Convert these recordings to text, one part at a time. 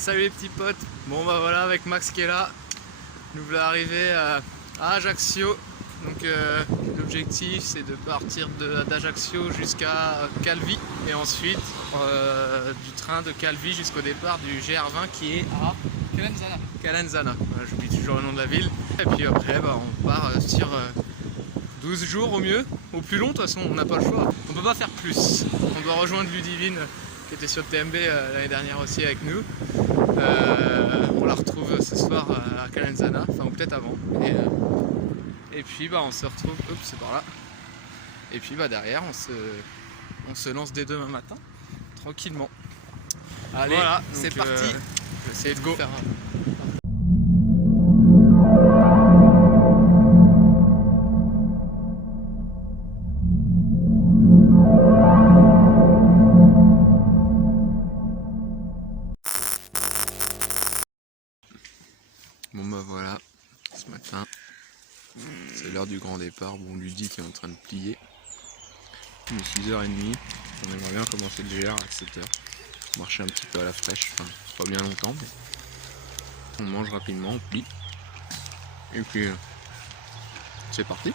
Salut les petits potes. Bon bah voilà, avec Max qui est là, nous voilà arrivés à Ajaccio. Donc l'objectif c'est de partir d'Ajaccio jusqu'à Calvi et ensuite du train de Calvi jusqu'au départ du GR20 qui est à Calenzana. Voilà, j'oublie toujours le nom de la ville. Et puis après bah, on part sur 12 jours au mieux, au plus long de toute façon, on n'a pas le choix. On peut pas faire plus. On doit rejoindre Ludivine qui était sur TMB l'année dernière aussi avec nous. On la retrouve ce soir à Calenzana, enfin ou peut-être avant. Et puis bah on se retrouve, hop c'est par là. Et puis bah derrière on se lance dès demain matin, tranquillement. Allez, voilà, c'est parti. Je vais essayer de go. Bon bah voilà, ce matin, c'est l'heure du grand départ, bon Ludie qui est en train de plier. Il est 6h30, on aimerait bien commencer le GR à 7h. Marcher un petit peu à la fraîche, enfin pas bien longtemps, mais on mange rapidement, on plie. Et puis c'est parti.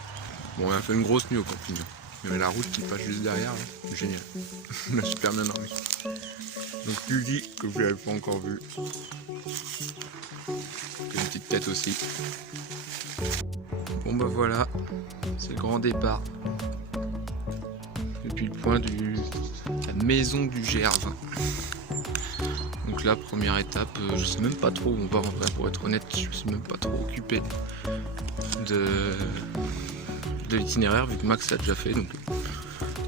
Bon on a fait une grosse nuit au camping. Il y avait la route qui passe juste derrière, là. Génial. On a super bien dormi. Donc Ludie, que vous l'avez pas encore vu. Une petite tête aussi. Bon bah voilà, c'est le grand départ. Depuis le point de la maison du GR20. Donc là, première étape, je sais même pas trop où on va en vrai, pour être honnête, je me suis même pas trop occupé de l'itinéraire vu que Max l'a déjà fait, donc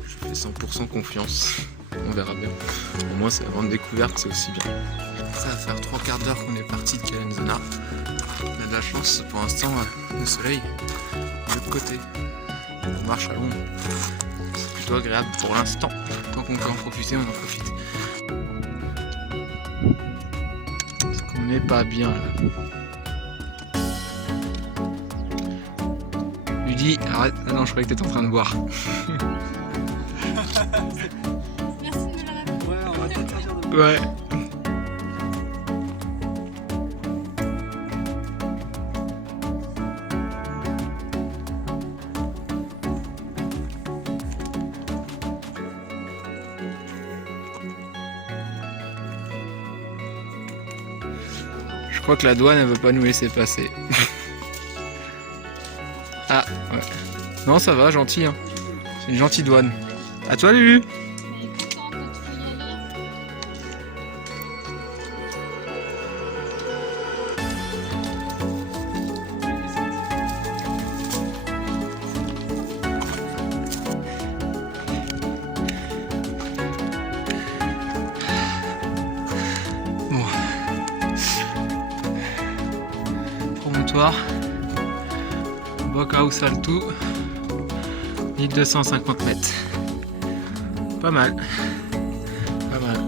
je fais 100% confiance. On verra bien. Au moins c'est la grande découverte, c'est aussi bien. Ça va faire 3 quarts d'heure qu'on est parti de Calenzana. On a de la chance, pour l'instant, le soleil de l'autre côté. On marche à l'ombre. C'est plutôt agréable pour l'instant. Tant qu'on peut en profiter, on en profite. Parce qu'on n'est pas bien là. Ludie, arrête. Ah non, je croyais que t'étais en train de boire. Merci de me la rappeler. Ouais, on va peut-être sortir de... Ouais. Je crois que la douane ne veut pas nous laisser passer. Ah, ouais. Non, ça va, gentil. Hein. C'est une gentille douane. À toi, Lulu. Mais contente que tu peux y aller. Bon. Promontoire. Boca au Salto. 1250 mètres. Pas mal. Pas mal.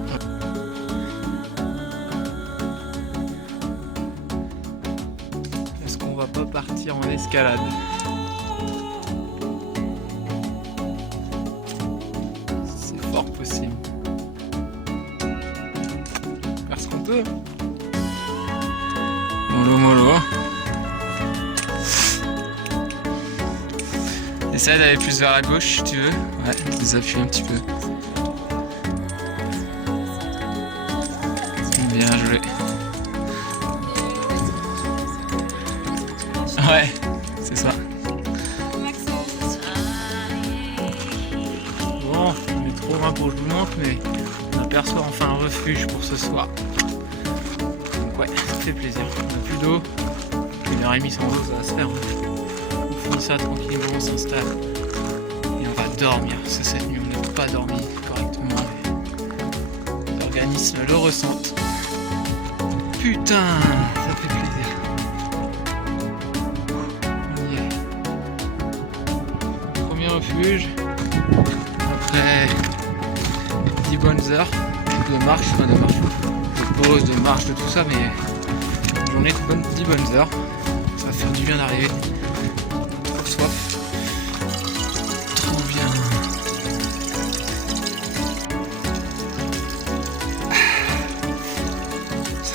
Est-ce qu'on va pas partir en escalade? C'est fort possible. Faire ce qu'on peut. Mollo mollo. Essaye d'aller plus vers la gauche si tu veux. Ouais, les appuyer un petit peu. Bien joué. Ouais, c'est ça. Bon, on est trop loin pour que je vous montre, mais on aperçoit enfin un refuge pour ce soir. Donc ouais, ça fait plaisir. On n'a plus d'eau. 1h30 sans eau, ça va se faire. On finit ça tranquillement, on s'installe. Et on va dormir. Parce que cette nuit, on n'a pas dormi correctement. Et l'organisme le ressentent. Putain, ça fait plaisir. On y est. Premier refuge. Après 10 bonnes heures de marche, enfin de marche, de pause, de marche, de tout ça, mais une journée de 10 bonnes heures. Ça va faire du bien d'arriver. Trop soif. Trop bien. Ça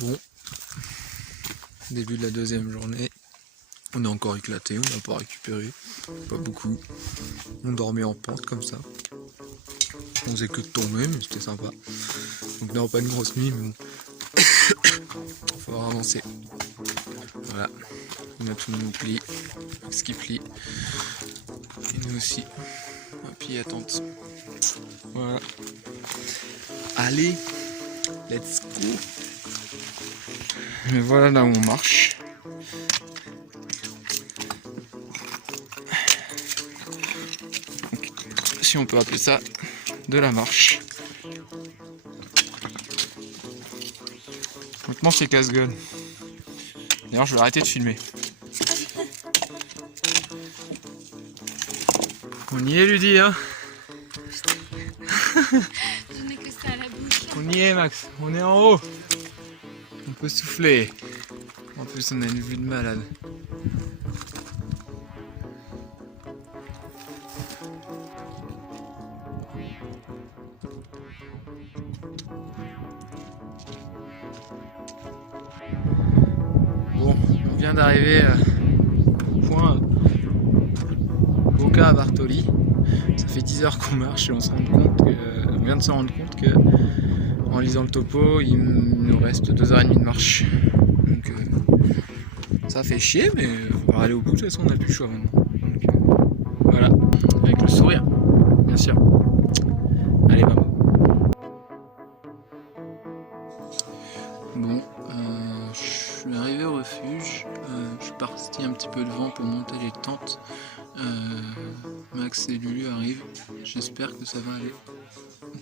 Bon, début de la deuxième journée. On est encore éclaté, on n'a pas récupéré, pas beaucoup. On dormait en pente comme ça. On faisait que de tomber, mais c'était sympa. Donc non, pas une grosse nuit, mais bon. Il faut avancer. Voilà. On a tout le monde plie, ce qui plie. Et nous aussi. Un pied attente. Voilà. Allez, let's go. Et voilà là où on marche. Donc, si on peut appeler ça de la marche. Maintenant c'est casse-gueule. D'ailleurs je vais arrêter de filmer. On y est Ludie hein. Je n'ai que ça à la bouche. On y est Max, on est en haut. On peut souffler. En plus on a une vue de malade. Bon, on vient d'arriver au point Boca à Bartoli. Ça fait 10 heures qu'on marche et on vient de se rendre compte que en lisant le topo, il nous reste 2h30 de marche. Donc ça fait chier, mais on va aller au bout, de toute façon on n'a plus le choix maintenant. Donc, voilà, avec le sourire, bien sûr. Allez, maman. Bon, je suis arrivé au refuge, je suis parti un petit peu devant pour monter les tentes. Max et Lulu arrivent, j'espère que ça va aller.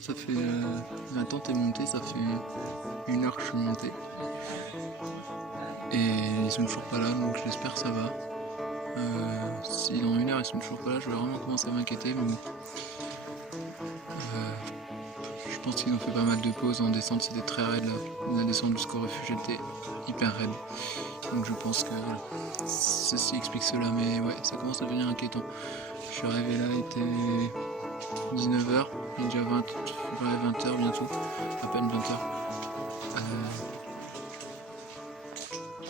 Ça fait, ma tente est montée, ça fait 1 heure que je suis monté. Et ils sont toujours pas là, donc j'espère que ça va. Si dans 1 heure ils sont toujours pas là, je vais vraiment commencer à m'inquiéter. Mais bon. Je pense qu'ils ont fait pas mal de pauses en descente, c'était très raide là. La descente jusqu'au refuge était hyper raide. Donc je pense que voilà, ceci explique cela, mais ouais, ça commence à devenir inquiétant. Je suis arrivé là, il était 19h, il est déjà 20h bientôt, à peine 20h.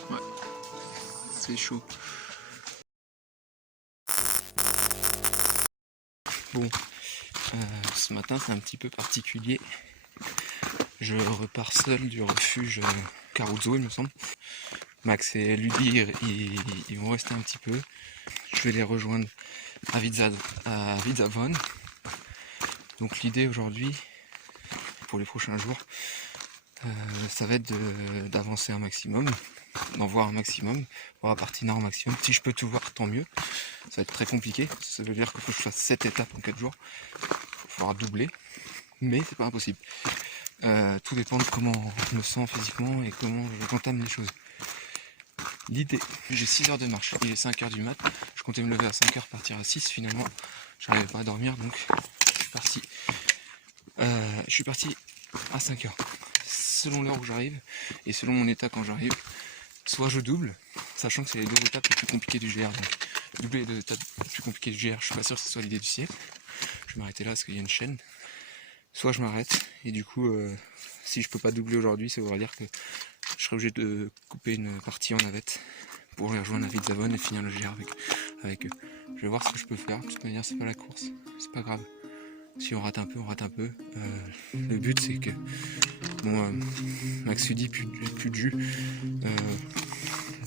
Ouais, c'est chaud. Bon, ce matin c'est un petit peu particulier. Je repars seul du refuge Caruzzo, il me semble. Max et Ludie, ils vont rester un petit peu. Je vais les rejoindre à Vidzavon. Donc l'idée aujourd'hui, pour les prochains jours, ça va être d'avancer un maximum, d'en voir un maximum, voir la partie nord au maximum. Si je peux tout voir, tant mieux. Ça va être très compliqué. Ça veut dire qu'il faut que je fasse 7 étapes en 4 jours. Il va falloir doubler, mais c'est pas impossible. Tout dépend de comment je me sens physiquement et comment j'entame les choses. L'idée, j'ai 6 heures de marche, il est 5 heures du mat, je comptais me lever à 5 heures, partir à 6, finalement j'arrivais pas à dormir, donc je suis parti à 5 heures. Selon l'heure où j'arrive, et selon mon état quand j'arrive, soit je double, sachant que c'est les 2 étapes les plus compliquées du GR, donc doubler les 2 étapes les plus compliquées du GR, je suis pas sûr que ce soit l'idée du siècle, je vais m'arrêter là parce qu'il y a une chaîne, soit je m'arrête, et du coup, si je peux pas doubler aujourd'hui, ça voudrait dire que je serai obligé de couper une partie en navette pour les rejoindre à Vidzavon et finir le GR avec eux. Je vais voir ce que je peux faire. De toute manière, c'est pas la course, c'est pas grave. Si on rate un peu, on rate un peu. Le but, c'est que bon, Max lui dit plus de jus.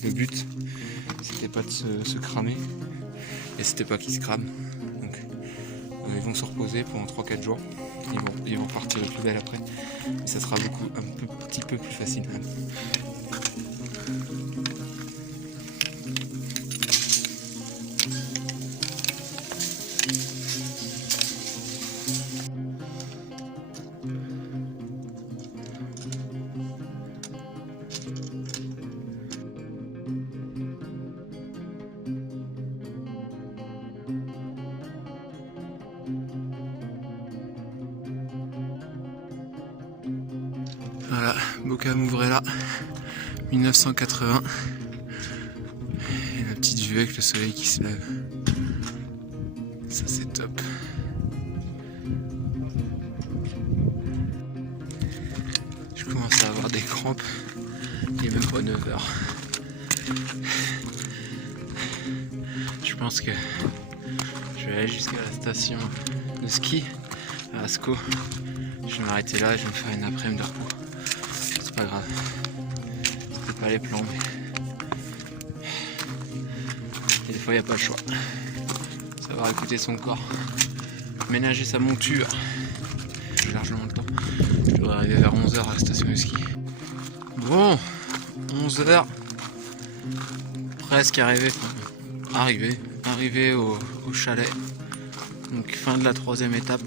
Le but, c'était pas de se cramer et c'était pas qu'ils se crament. Donc, ils vont se reposer pendant 3-4 jours. Ils vont repartir de plus belle après. Et ça sera un petit peu plus facile. Voilà, Boca Mouvrela, 1980. Et la petite vue avec le soleil qui se lève. Ça c'est top. Je commence à avoir des crampes. Il est même pas 9h. Je pense que je vais aller jusqu'à la station de ski à Ascaux. Je vais m'arrêter là et je vais me faire une après-midi de repos. C'est pas grave. C'était pas les plans, mais et des fois il n'y a pas le choix. Savoir écouter son corps. Ménager sa monture. J'ai largement le temps. Je devrais arriver vers 11h à la station de ski. Bon, 11h. Presque arrivé. Arrivé au chalet. Donc fin de la 3e étape.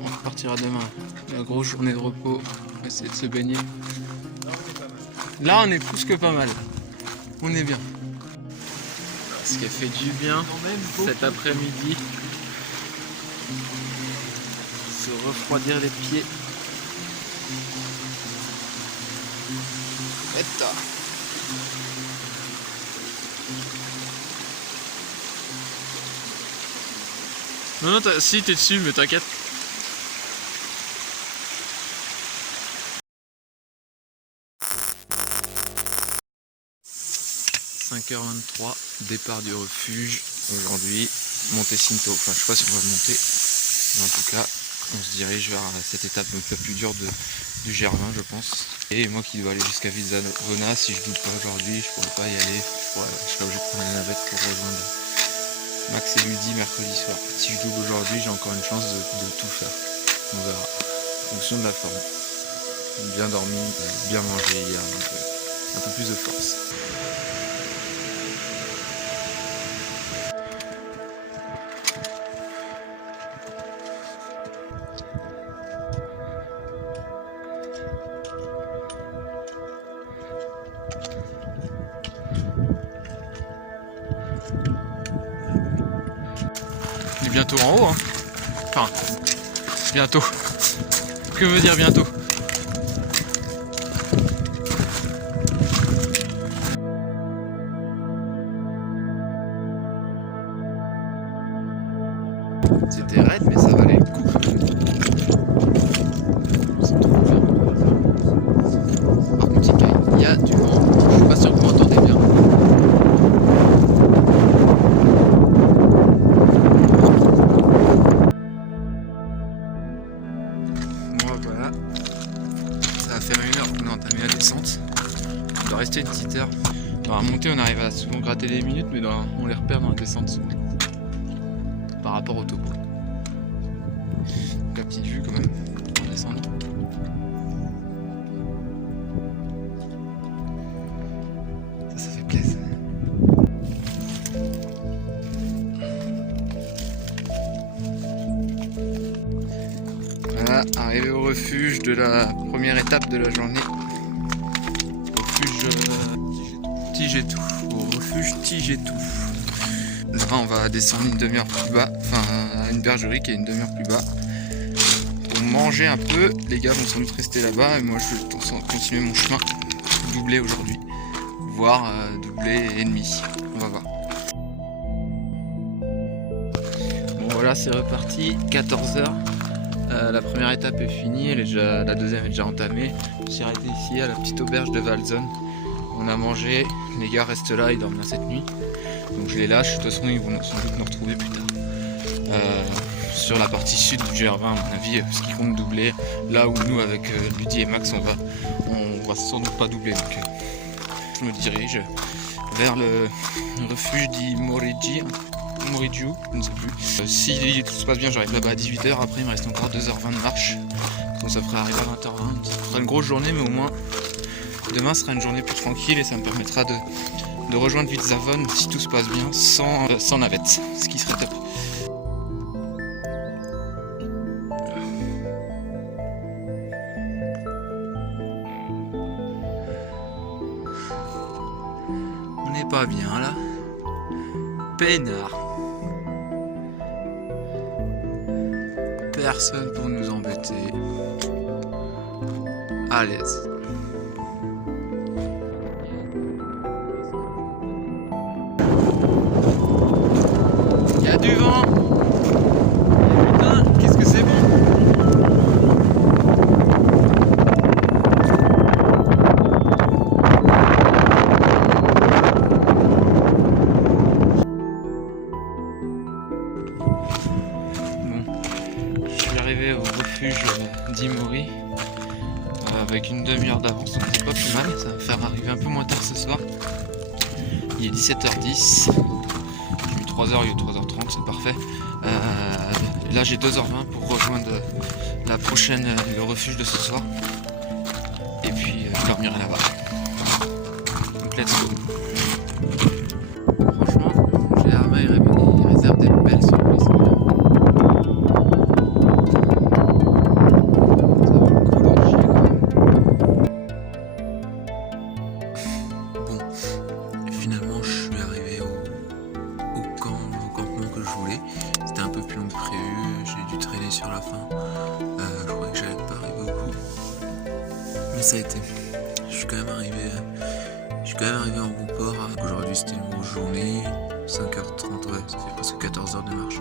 On repartira demain. La grosse journée de repos. On va essayer de se baigner. Là on est plus que pas mal. On est bien. Ce qui a fait du bien cet après-midi. Se refroidir les pieds. Eta. Non, si t'es dessus, mais t'inquiète. « 5h23, départ du refuge. Aujourd'hui, Monte-Cinto. Enfin, je sais pas si on va monter, mais en tout cas, on se dirige vers cette étape un peu plus dure du Gervin, je pense. Et moi qui dois aller jusqu'à Villazona, si je double pas aujourd'hui, je pourrais pas y aller. Je serai obligé de prendre la navette pour rejoindre Max et Ludy mercredi soir. Si je double aujourd'hui, j'ai encore une chance de tout faire. On verra. En fonction de la forme. Bien dormi, bien mangé hier, donc un peu plus de force. On est bientôt en haut, hein. Enfin, bientôt. Que veut dire bientôt? C'était raide, mais ça valait le coup. C'est trop bien. Par contre, il y a du vent. Je suis pas sûr que vous m'entendez bien. Bon, voilà. Ça va faire 1 heure qu'on a entamé la descente. Il doit rester une petite heure. Dans la montée, on arrive à souvent gratter des minutes, mais on les repère dans la descente souvent. Par rapport au topo. Donc la petite vue quand même pour descendre. Ça fait plaisir. Voilà, arrivé au refuge de la première étape de la journée. Refuge Tigetou. Au refuge Tigetou. Là on va descendre une demi-heure plus bas, enfin à une bergerie qui est une demi-heure plus bas. Pour manger un peu, les gars vont sans doute rester là-bas et moi je vais continuer mon chemin, doubler aujourd'hui, voire doubler et demi, on va voir. Bon voilà, c'est reparti, 14h, la première étape est finie, la deuxième est déjà entamée. J'ai arrêté ici à la petite auberge de Valzone, on a mangé, les gars restent là, ils dorment là cette nuit. Donc je les lâche, de toute façon ils vont sans doute nous retrouver plus tard. Sur la partie sud du Gervin, à mon avis, ce qui compte doubler, là où nous avec Ludy et Max on va sans doute pas doubler. Donc je me dirige vers le refuge d'Imoriju, je ne sais plus. Si tout se passe bien, j'arrive là-bas à 18h, après il me reste encore 2h20 de marche. Donc ça ferait arriver à 20h20. Ça fera une grosse journée, mais au moins demain sera une journée plus tranquille et ça me permettra de rejoindre Villazona si tout se passe bien sans navette, ce qui serait top. On n'est pas bien là. Peinard. Personne pour nous embêter. À l'aise. Il y a du vent. Putain, qu'est-ce que c'est bon. Bon, je suis arrivé au refuge d'Imori avec une demi-heure d'avance, donc c'est pas plus mal. Ça va me faire arriver un peu moins tard ce soir. Il est 17h10. J'ai mis 3h au lieu de 3h30, c'est parfait. Là j'ai 2h20 pour rejoindre le refuge de ce soir. Et puis je dormirai là-bas. Donc let's go. Franchement, GRMA il réserve des belles surprises. Ça vaut le coup d'en chier quand même. Bon, finalement je suis arrivé au campement que je voulais. C'était un peu plus long que prévu, j'ai dû traîner sur la fin. Je croyais que j'allais pas arriver au bout. Mais ça a été. Je suis quand même arrivé en bon port. Aujourd'hui c'était une grosse journée, 5h30, ouais, ça fait presque 14h de marche.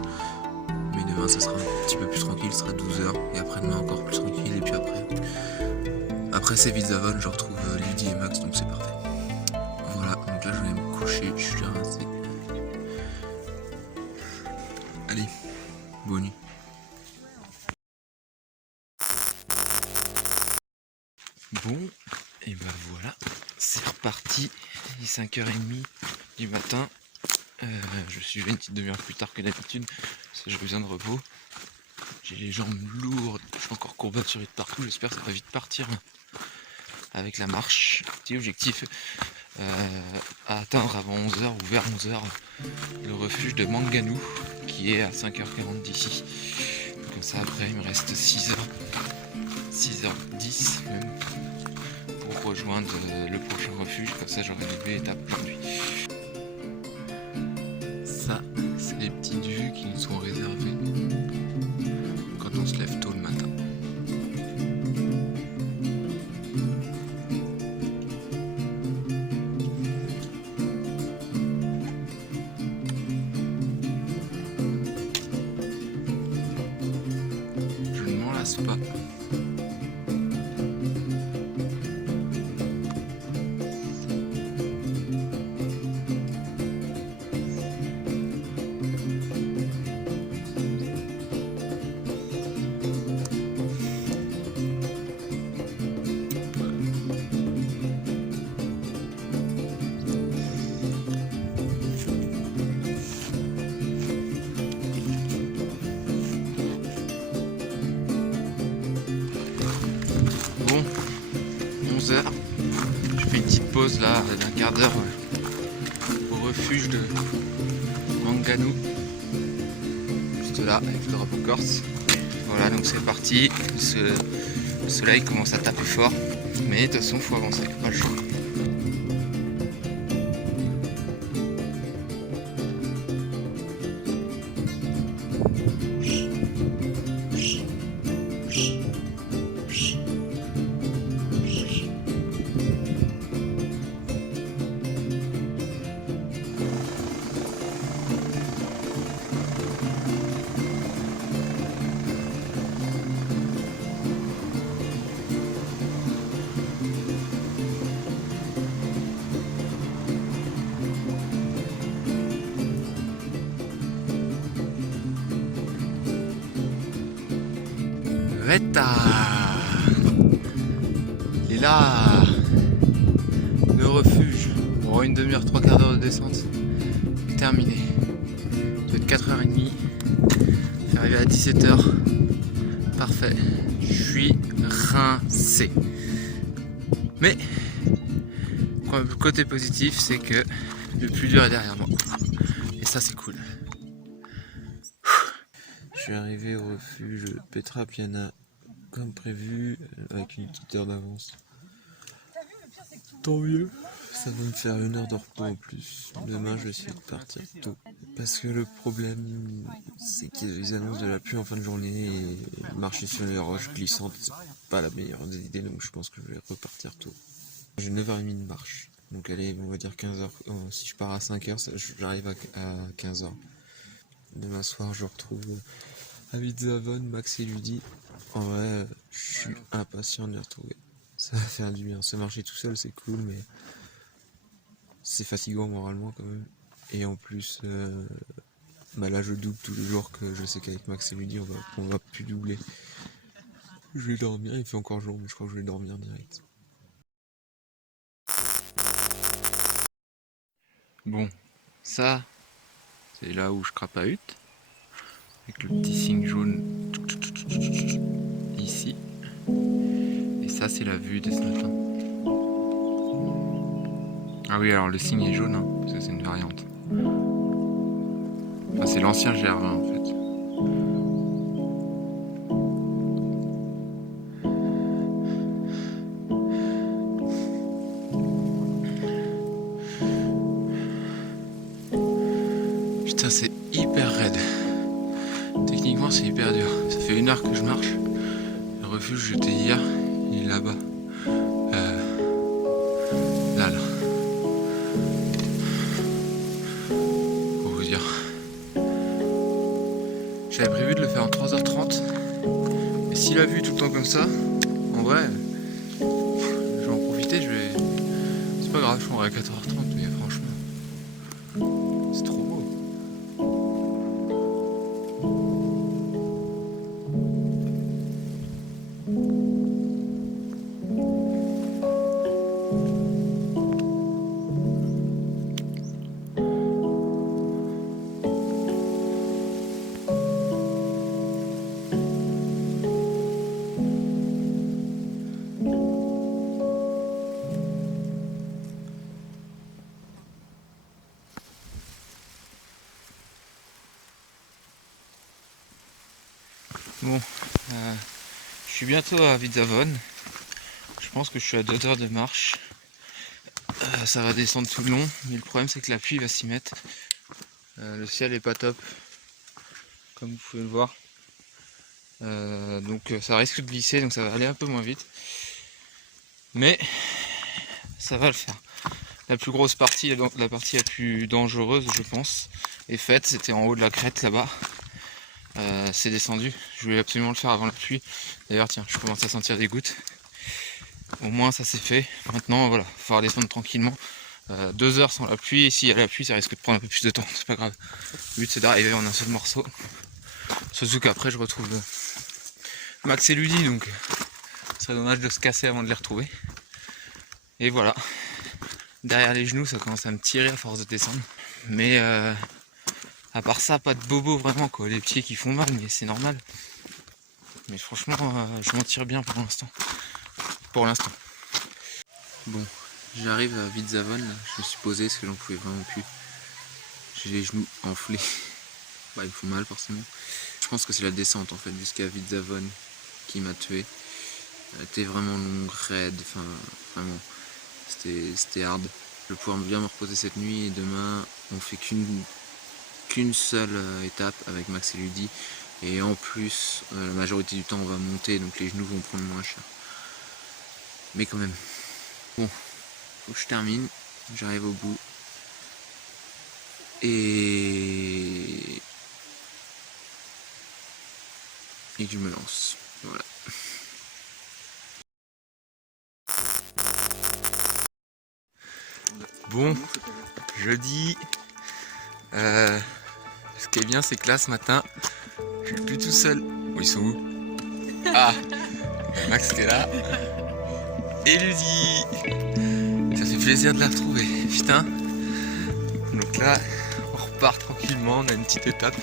Mais demain ça sera un petit peu plus tranquille, ça sera 12h. Et après-demain encore plus tranquille. Et puis après c'est Vidzavon, je retrouve Lydie et Max, donc c'est parfait. Voilà, donc là je vais me coucher, je suis déjà rincé. Allez, bonne nuit. Bon, et ben voilà, c'est reparti, il est 5h30 du matin. Je suis levé une petite demi-heure plus tard que d'habitude, parce que j'ai besoin de repos. J'ai les jambes lourdes, je suis encore courbaturé de partout, j'espère que ça va vite partir avec la marche. Petit objectif, à atteindre avant 11h ou vers 11h le refuge de Manganou, qui est à 5h40 d'ici. Comme ça après il me reste 6h10 même, pour rejoindre le prochain refuge, comme ça j'aurai les 2 étapes aujourd'hui. Ça, c'est les petites vues qui nous sont réservées quand on se lève tôt le matin. Je ne m'en lasse pas. Bon, 11h, je fais une petite pause là d'un quart d'heure au refuge de Manganou, juste là avec le drapeau corse. Voilà, donc c'est parti, le soleil commence à taper fort, mais de toute façon faut avancer, pas le choix. Reta, il est là, le refuge. Bon, une demi-heure, 3/4 d'heure de descente, terminé. Il doit être 4h30, je vais arriver à 17h, parfait, je suis rincé. Mais, le côté positif, c'est que le plus dur est derrière moi, et ça c'est cool. Je suis arrivé au refuge Petra Piana comme prévu, avec une petite heure d'avance. Tant mieux, ça va me faire 1 heure de repos en plus. Demain je vais essayer de partir tôt. Parce que le problème, c'est qu'ils annoncent de la pluie en fin de journée et marcher sur les roches glissantes, c'est pas la meilleure des idées, donc je pense que je vais repartir tôt. J'ai 9h30 de marche, donc allez, on va dire 15h. Si je pars à 5h, j'arrive à 15h. Demain soir je retrouve à Vidzavon, Max et Lydie. En vrai, je suis impatient de les retrouver. Ça va faire du bien. Se marcher tout seul, c'est cool, mais c'est fatigant moralement quand même. Et en plus, Bah là je double tous les jours que je sais qu'avec Max et Ludy on va plus doubler. Je vais dormir, il fait encore jour mais je crois que je vais dormir direct. Bon, ça c'est là où je crapahute. Avec le petit signe jaune ici. Et ça c'est la vue dès ce matin. Ah oui alors le signe est jaune hein, parce que c'est une variante. Enfin c'est l'ancien GR20 en fait. Putain c'est hyper raide. Techniquement c'est hyper dur. Ça fait 1 heure que je marche. Le refuge où j'étais hier, il est là-bas. Là. Pour vous dire. J'avais prévu de le faire en 3h30. Et s'il a vu tout le temps comme ça, en vrai, je vais en profiter, c'est pas grave, je prendrai à 4h30, mais franchement, c'est trop beau. Bon, je suis bientôt à Vidzavon. Je pense que je suis à 2 heures de marche. Ça va descendre tout le long, mais le problème c'est que la pluie va s'y mettre. Le ciel est pas top, comme vous pouvez le voir. Donc ça risque de glisser, donc ça va aller un peu moins vite. Mais ça va le faire. La plus grosse partie, la partie la plus dangereuse je pense, est faite. C'était en haut de la crête là-bas. C'est descendu, je voulais absolument le faire avant la pluie. D'ailleurs tiens, je commence à sentir des gouttes. Au moins ça c'est fait. Maintenant voilà, il va falloir descendre tranquillement. 2 heures sans la pluie, et s'il y a la pluie ça risque de prendre un peu plus de temps, c'est pas grave. Le but c'est d'arriver en un seul morceau. Surtout qu'après je retrouve Max et Ludy, donc ce serait dommage de se casser avant de les retrouver. Et voilà. Derrière les genoux ça commence à me tirer à force de descendre. Mais à part ça, pas de bobo vraiment quoi, les pieds qui font mal, mais c'est normal. Mais franchement, je m'en tire bien pour l'instant. Bon, j'arrive à Vidzavon, je me suis posé parce que j'en pouvais vraiment plus. J'ai les genoux enflés. Bah, ils me font mal forcément. Je pense que c'est la descente en fait jusqu'à Vidzavon qui m'a tué. Elle était vraiment longue, raide, enfin vraiment, c'était hard. Je vais pouvoir bien me reposer cette nuit et demain on fait qu'une seule étape avec Max et Ludy. Et en plus, la majorité du temps on va monter, donc les genoux vont prendre moins cher. Mais quand même. Bon, faut que je termine, j'arrive au bout. Et que je me lance. Voilà. Bon, jeudi. Ce qui est bien, c'est que là, ce matin, je suis plus tout seul. Où ils sont où? Ah, Max qui est là. Et Ludy. Ça fait plaisir de la retrouver. Putain. Donc là, on repart tranquillement. On a une petite étape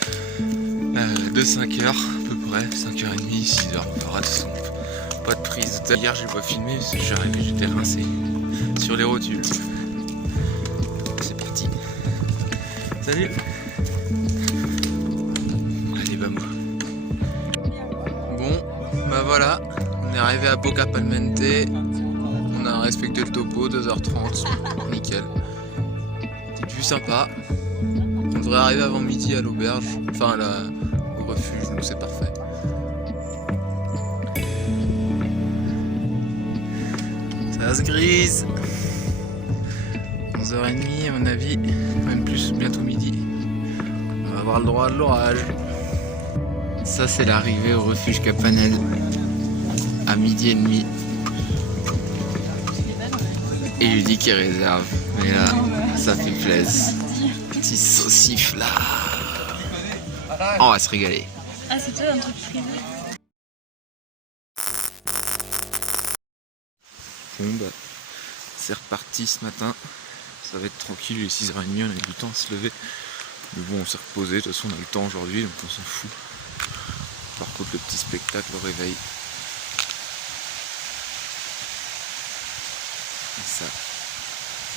de 5 heures à peu près. 5h30, 6h. On fera de son. Pas de prise. Hier, j'ai pas filmé parce que j'arrivais, j'étais rincé sur les rotules. C'est parti. Salut. Allez, vamos. Bon, bah voilà, on est arrivé à Boca Palmente. On a respecté le topo, 2h30, nickel. Petite vue sympa. On devrait arriver avant midi à l'auberge, enfin au refuge, donc c'est parfait. Ça se grise. 11h30 à mon avis, même plus, bientôt midi. On va avoir le droit à l'orage. Ça c'est l'arrivée au refuge Capanel à 12h30. Et Ludy qui réserve. Mais là, ça fait plaisir. Petit saucif là. On va se régaler. Ah, c'est toi un truc frisé. Bon bah, c'est reparti ce matin. Ça va être tranquille, il est 6h30, on a du temps à se lever. Mais bon, on s'est reposé, de toute façon on a le temps aujourd'hui, donc on s'en fout. Par contre, le petit spectacle au réveil. Et ça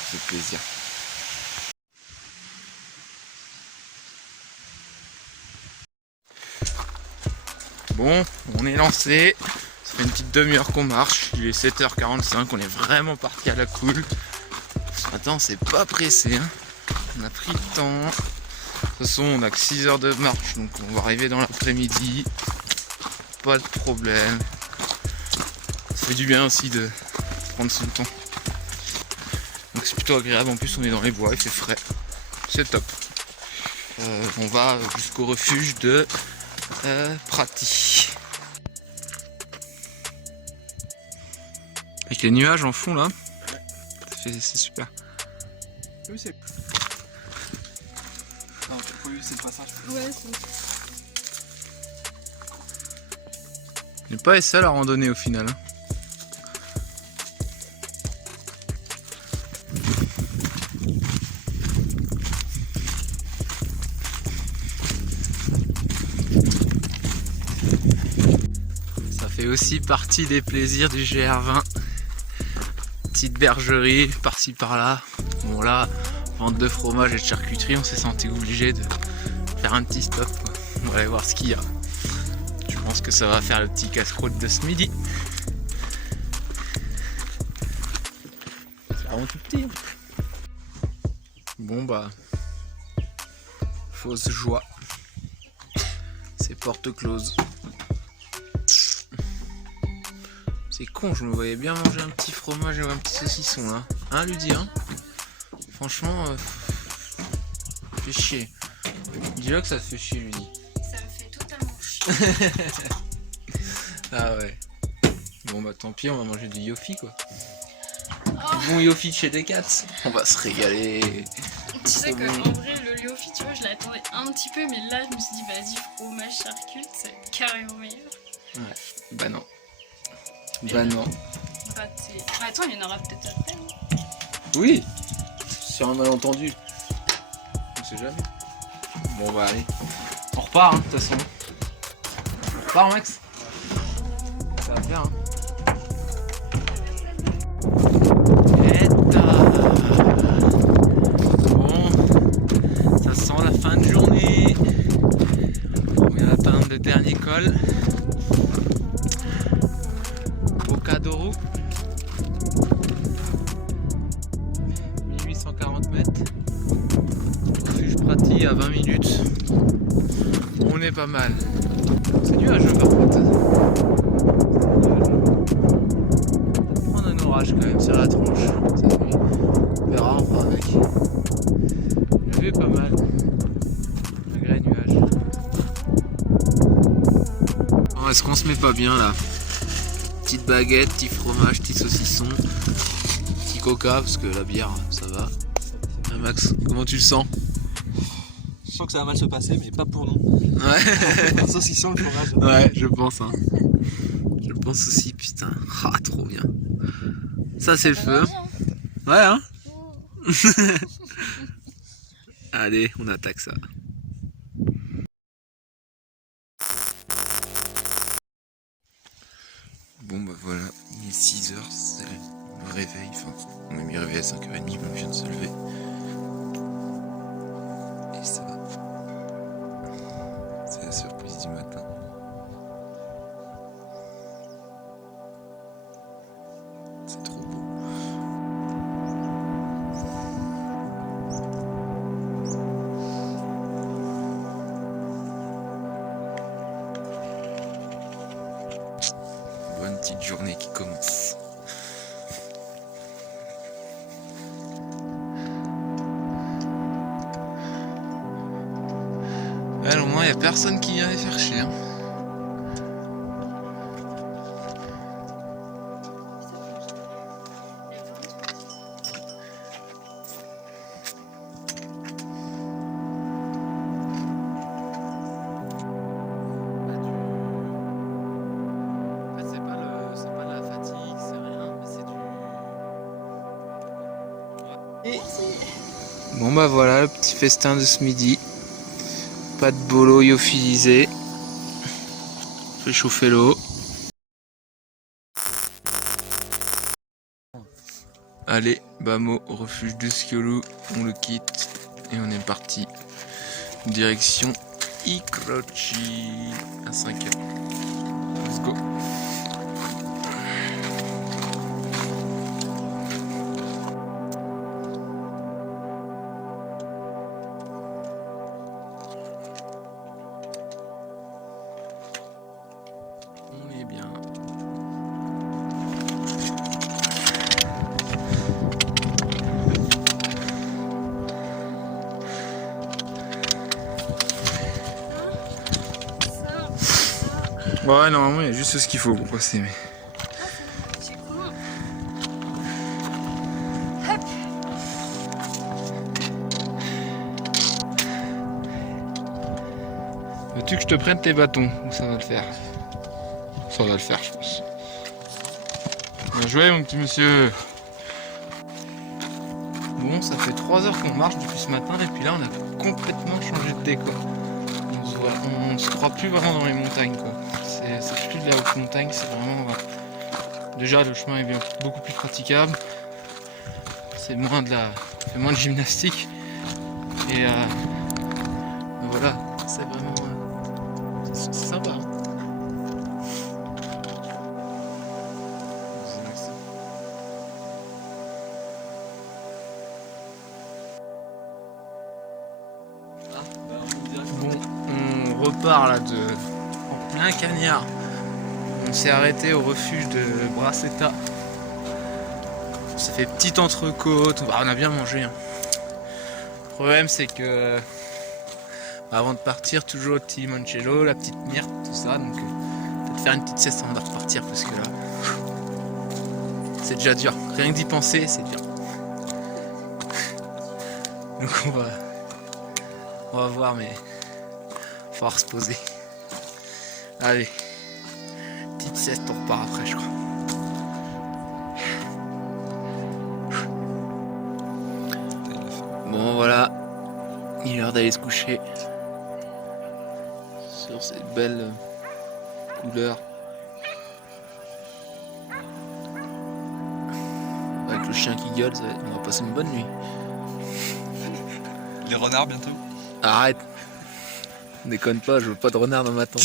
fait plaisir. Bon, on est lancé. Ça fait une petite demi-heure qu'on marche. Il est 7h45, on est vraiment parti à la cool. Ce matin, on s'est pas pressé. Hein. On a pris le temps. De toute façon, on a que 6 heures de marche, donc on va arriver dans l'après-midi. Pas de problème. Ça fait du bien aussi de prendre son temps. Donc c'est plutôt agréable. En plus, on est dans les bois, il fait frais. C'est top. On va jusqu'au refuge de Prati. Avec les nuages en fond là, c'est super. Oui, c'est. Non, c'est le passage. Ouais, c'est. Il n'est pas ça la randonnée au final. Hein. Ça fait aussi partie des plaisirs du GR20. Petite bergerie par-ci par-là. Bon là, vente de fromage et de charcuterie, on s'est senti obligé de faire un petit stop. Quoi. On va aller voir ce qu'il y a. Je pense que ça va faire le petit casse-croûte de ce midi. C'est vraiment tout petit. Bon bah, fausse joie. C'est porte close. C'est con, je me voyais bien manger un petit fromage et un petit saucisson là. Hein, Ludie, hein? Franchement, fait chier. Dis-le que ça te fait chier, Ludie. Ça me fait totalement chier. Ah ouais. Bon bah tant pis, on va manger du Yofi quoi. Oh. Bon Yofi de chez Decats. On va se régaler. Tu sais qu'en vrai, le Yofi, tu vois, je l'attendais un petit peu, mais là, je me suis dit, vas-y, fromage charcut, c'est carrément meilleur. Ouais. Bah non. Bah non. Raté. Bah attends, il y en aura peut-être après. Hein. Oui. Sur un malentendu. On sait jamais. Bon bah allez. On repart hein, de toute façon. On repart Max. Ça va faire hein. Bon, ça sent la fin de journée. On vient d'atteindre le dernier col. Bocadoro. 1840 mètres. Refuge Prati à 20 minutes. On est pas mal. C'est nuageux par contre. On a un orage quand même sur la tronche. Cette nuit. On verra, on fera avec. La vue est pas mal. Malgré les nuages. Oh, est-ce qu'on se met pas bien là? Petite baguette, petit fromage, petit saucisson, petit coca parce que la bière ça va. Ah, Max, comment tu le sens? Je sens que ça va mal se passer, mais pas pour nous. Ouais. Le saucisson, le fromage. Ouais, je pense. Hein. Je pense aussi, putain. Ah, trop bien. Ça, c'est le feu. Ouais, hein. Allez, on attaque ça. Bon, bah voilà, il est 6h, c'est le réveil. Enfin, on a mis le réveil à 5h30, mais on vient de se lever. Et ça, c'est la surprise du matin. C'est trop beau. Bonne petite journée qui commence. Ouais, au moins il n'y a personne qui vient les faire chier. Hein. Bon bah voilà le petit festin de ce midi. Pas de bolo lyophilisé. Fait chauffer l'eau. Allez, Bamo, refuge de Sciolou, on le quitte et on est parti. Direction Icroci à 5h. Let's go. On est bien. Ouais, normalement il y a juste ce qu'il faut pour passer. Mais... C'est con. Veux-tu que je te prenne tes bâtons? Ça va le faire. Ça va le faire, je pense. Bien joué, mon petit monsieur. Bon, ça fait 3 heures qu'on marche depuis ce matin et puis là on a complètement changé de décor. On se croit plus vraiment dans les montagnes, quoi. C'est plus de la haute montagne, c'est vraiment... Déjà le chemin est beaucoup plus praticable. C'est moins de gymnastique. Et voilà, c'est vraiment... c'est sympa. Bon, on repart là en plein cagnard. On s'est arrêté au refuge de Bracetta. On s'est fait petite entrecôte, on a bien mangé. Hein. Le problème c'est que avant de partir, toujours le petit limoncello, la petite myrte, tout ça. Donc peut-être faire une petite sieste avant de repartir parce que là, c'est déjà dur. Rien que d'y penser, c'est dur. Donc on va voir, mais il va falloir se poser. Allez, petite sieste, on repart après, je crois. Bon, voilà, il est l'heure d'aller se coucher sur cette belle couleur. Avec le chien qui gueule, on va passer une bonne nuit. Les renards bientôt. Arrête. Déconne pas, je veux pas de renard dans ma tente.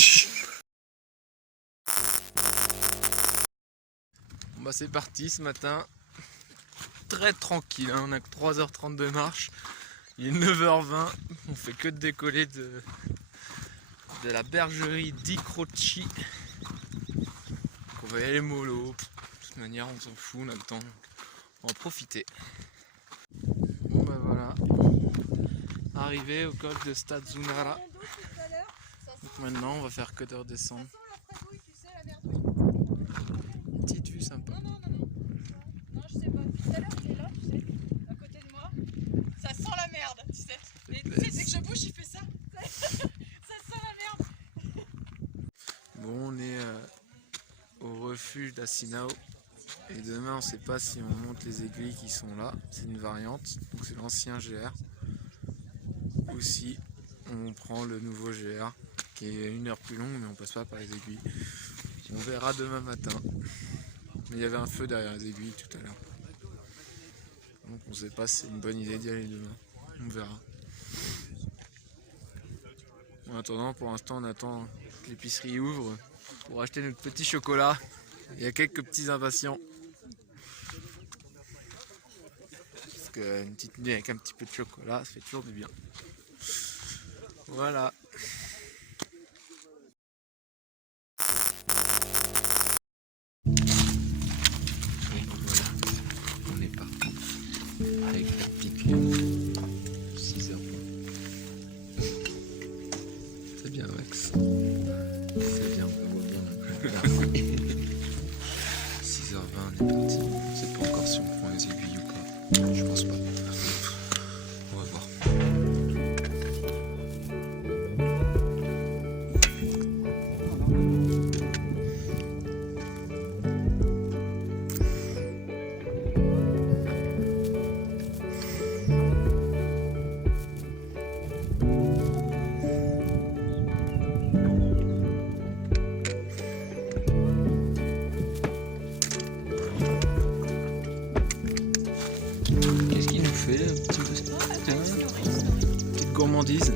Bon bah c'est parti ce matin. Très tranquille, hein. On a que 3h30 de marche. Il est 9h20. On fait que de décoller de la bergerie d'Icroci. On va y aller mollo. De toute manière on s'en fout, on a le temps. On va en profiter. Bon bah voilà. Arrivé au col de Stazunara. Donc maintenant on va faire que de redescendre. Une petite vue sympa. Non, je sais pas. Tout à l'heure, il est là, tu sais, à côté de moi. Ça sent la merde, tu sais. Et tu sais, dès que je bouge, il fait ça. Ça sent la merde. Bon, on est au refuge d'Assinao. Et demain, on sait pas si on monte les aiguilles qui sont là. C'est une variante. Donc c'est l'ancien GR. Ou si on prend le nouveau GR qui est 1 heure plus long, mais on passe pas par les aiguilles. On verra demain matin. Mais il y avait un feu derrière les aiguilles tout à l'heure. Donc on sait pas si c'est une bonne idée d'y aller demain. On verra. En attendant, pour l'instant, on attend que l'épicerie ouvre pour acheter notre petit chocolat. Il y a quelques petits impatients. Parce qu'une petite nuit avec un petit peu de chocolat, ça fait toujours du bien. Voilà. On est parti avec la petite lune. 6h20. C'est bien, Max. C'est bien, on voit bien. 6h20, on est parti. On sait pas encore si on prend les aiguilles ou pas. Je pense pas. On va voir. gourmandise.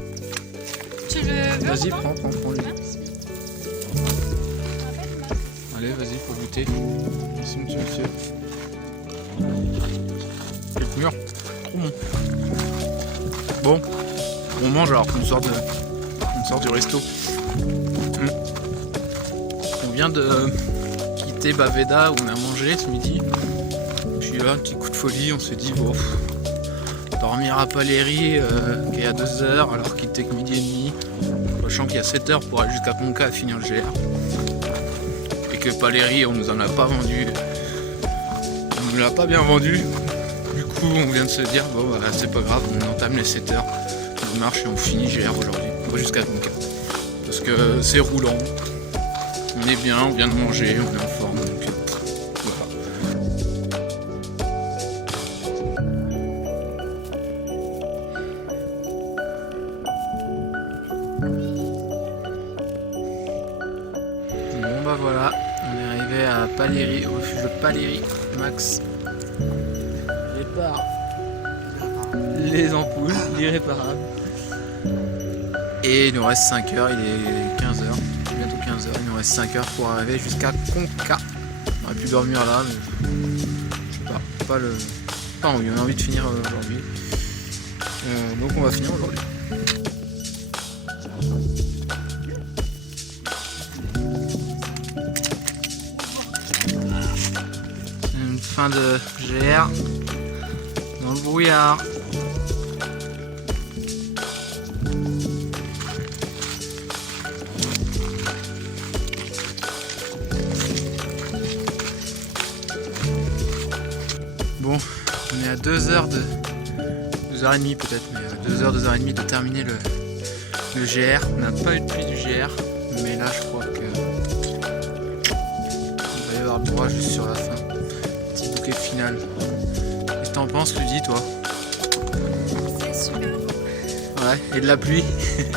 Tu le veux? Vas-y, Robin prends lui. Merci. Allez, vas-y, faut goûter. Ici, monsieur. C'est mûr. Trop bon. Bon, on mange alors qu'on sort du resto. On vient de quitter Baveda où on a mangé ce midi. Puis là, un petit coup de folie, on se dit bon, dormir à Paléry qui est à 2h alors qu'il était que midi et demi, sachant qu'il y a 7h pour aller jusqu'à Conca à finir le GR. Et que Paléry on nous en a pas vendu. On nous l'a pas bien vendu. Du coup on vient de se dire bon bah, c'est pas grave, on entame les 7h. On marche et on finit GR aujourd'hui. On va jusqu'à Conca. Parce que c'est roulant. On est bien, on vient de manger, on est en forme. Donc voilà. Bon bah voilà, on est arrivé à Paléry, au refuge de Paléry. Max répare les ampoules, l'irréparable. Et il nous reste 5 heures, il est 15h, bientôt 15h, il nous reste 5 heures pour arriver jusqu'à Conca. On aurait pu dormir là, mais je sais pas envie, on a envie de finir aujourd'hui. Donc on va finir aujourd'hui. Une fin de GR dans le brouillard. Bon, on est à 2h30 peut-être, mais 2h30 de terminer le GR. On n'a pas eu de pluie du GR, mais là je crois que il va y avoir le droit juste sur la fin. Petit bouquet final. Qu'est-ce que t'en penses, Ludy, toi? C'est super beau. Ouais, et de la pluie. La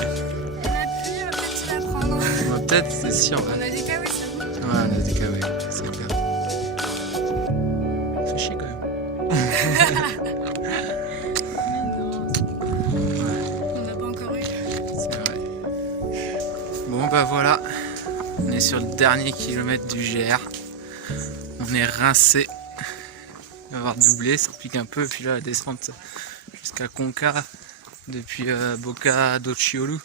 pluie, on va peut-être se la prendre. On va peut-être, c'est sûr. On Ouais, a des kawaii, c'est bon. on a des kawaii, c'est clair. C'est chier quand même. On n'a pas encore eu. C'est vrai. Bon bah voilà, on est sur le dernier kilomètre du GR. On est rincé. On va avoir doublé, ça pique un peu. Puis là la descente jusqu'à Conca depuis Boca d'Occhiolu,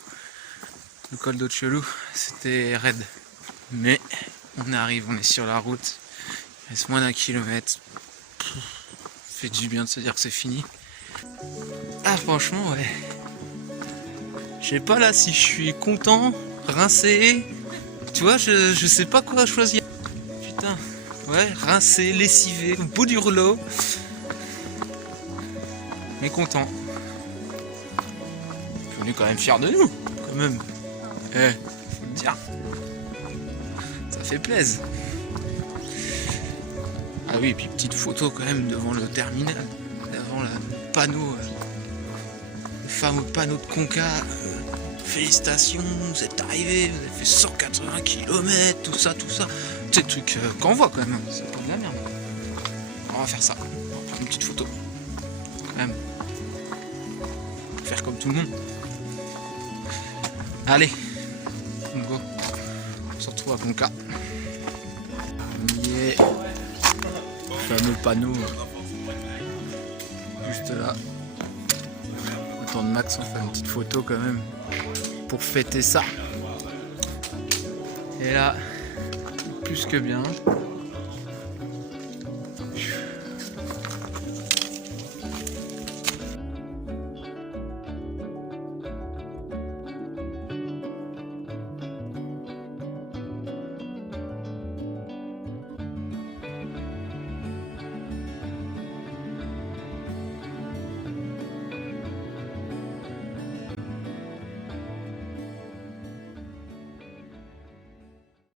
le col d'Occhiolu, c'était raide. Mais on arrive, on est sur la route. Il reste moins d'1 kilomètre. Fait du bien de se dire que c'est fini. Ah franchement ouais. Je sais pas là si je suis content, rincé. Tu vois, je sais pas quoi choisir. Putain. Ouais, rincé, lessivé, au bout du rouleau. Mais content. On est quand même fiers de nous, quand même. Faut le dire. Ça fait plaisir. Ah oui, et puis petite photo quand même devant le terminal, devant le panneau, le fameux panneau de Conca. Félicitations, vous êtes arrivés, vous avez fait 180 km, tout ça. C'est des trucs qu'on voit quand même, c'est pas de la merde. On va faire ça, on va prendre une petite photo. Quand même. Faire comme tout le monde. Allez, on go. On se retrouve à Conca. Yeah. Le fameux panneau juste là. Le temps de Max, on fait une petite photo quand même pour fêter ça. Et là, plus que bien.